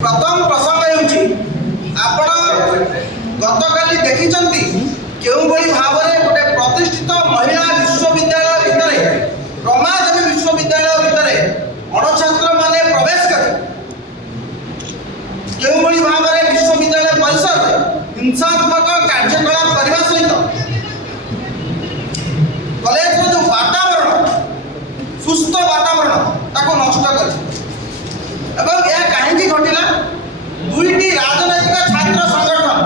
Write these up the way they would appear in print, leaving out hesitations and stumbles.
प्रथम प्रसंग गतकाली देखी क्यों भाव में गोटे प्रतिष्ठित महिला विश्वविद्यालय भितर रमादेवी विश्वविद्यालय भितर अणछात्र माने प्रवेश कर क्यों भाव में विश्वविद्यालय परिषद हिंसात्मक कार्यकलाप करने सहित कॉलेज जो वातावरण सुस्थ वातावरण ताको नष्ट कर कहीं घटला दुईटी राजनैतिक छात्र संगठन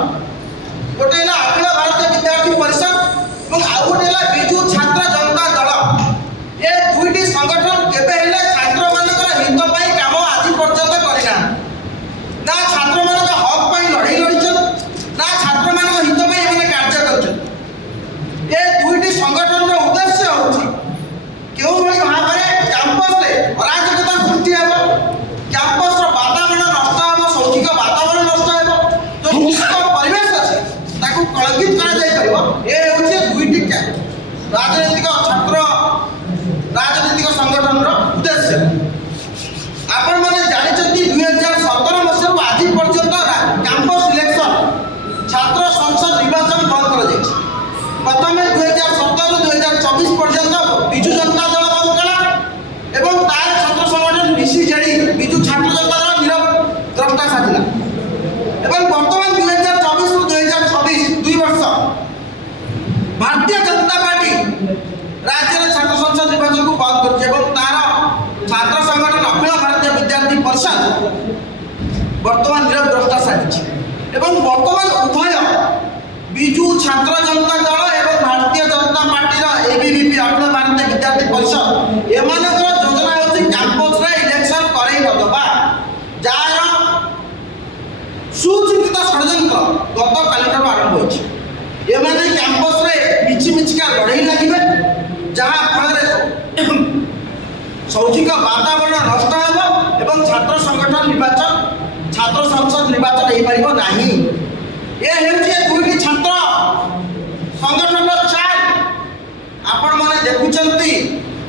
गोटे अखिल भारतीय विद्यार्थी परिषद और आउ गोटे विजु छात्र जनता दल ये दुईटी संगठन केबे छात्र मानकर हित पाई काम आज पर्यंत करना ना छात्र मान हक पाई लड़ाई लड़ी ना छात्र मान हित पाई कार्य कर ये दुईटी संगठन उद्देश्य हूँ क्यों भाव में कैंपस में अराजकता सृष्टि हो कैंपस वातावरण नष्ट हो शैक्षिक वातावरण नष्ट हो जो सुस्थ परिवेश अच्छे कलंकित कर दुईटी राजनीतिक छात्र राजनीतिक संगठन उद्देश्य आपण मैंने जानते 2017 मसीह आज पर्यंत कैंपस इलेक्शन छात्र संसद निर्वाचन बंद कर प्रथम 2017 2024 पर्यंत विजु जनता दल बंद कला एवं तार छात्र संगठन बीसीजेडी विजु छात्र जनता दल नीरव द्रष्टा साजिला एवं वर्तमान 2024 रु 2026 दुई वर्ष भारतीय जनता पार्टी राज्य छात्र संसद निर्वाचन को बंद कर तार छात्र संगठन अखिल भारतीय विद्यार्थी परिषद वर्तमान नीरव द्रष्टा साजी एवं वर्तमान उभय विजु छात्र जनता दल एवं भारतीय जनता पार्टी एबीवीपी अखिल भारतीय विद्यार्थी परिषद एमानकर योजना होची कैंपस रे इलेक्शन करई नदबा जार सुचिंतित षड्यंत्र गत कालिठार आरंभ होची एमाने कैंपस रे मिछिमिछिका लड़ाई लागिबे जहाँ फल शैक्षिक वातावरण नष्ट हो एवं छात्र संगठन निर्वाचन छात्र संसद निर्वाचन हो पारिबो नाही ये हेउचे दुईटी छात्र संगठन चाल आपण माने देखुचंती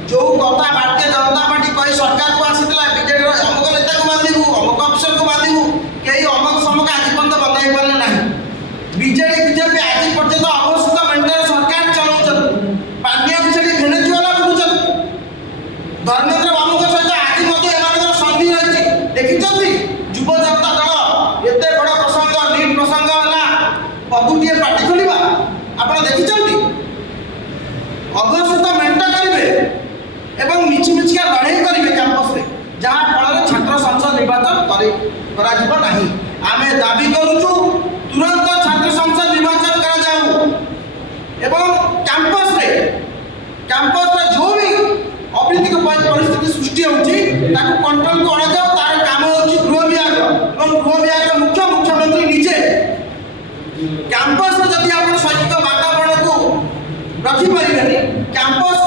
जो कथा भारतीय जनता पार्टी कही सरकार को आसीतला बीजेडी अमुक नेता को बांधिबू अमुक अफसर को बांधिबू कई अमुक समक आज पर्यंत बनाई पारले नाही बीजेडी बीजेपी आज पर्यंत अवस्थित मेंटेन सरकार चलाउछन पांड्या बिछड़ी भेनेजुएला बुझुछन धर्मेंद्र बाबू के सहित आज मते एमानकर संधि रही देखिचंती युव जनता दल एते बड़ प्रसंग नीट प्रसंग हला पदुटिए पार्टी खोलिबा आपण देखिचंती अघोषित मेंट करेंगे एवं मिछिमिछिका लड़ाई करेंगे कैंपस में जहाँ फल छात्र संसद निर्वाचन करा नहीं आमे दाबी करूचु तुरंत छात्र संसद निर्वाचन करा जाऊ एवं कैंपस रे जो भी अप्रीतिक परिस्थिति सृष्टि होची ताको कंट्रोल को अणा जाऊ तार काम होची गृह विभाग एवं गृह विभाग मुख्यमंत्री निजे कैंपस में जदि आप शैक्षिक वातावरण को रखी पारे कैंपस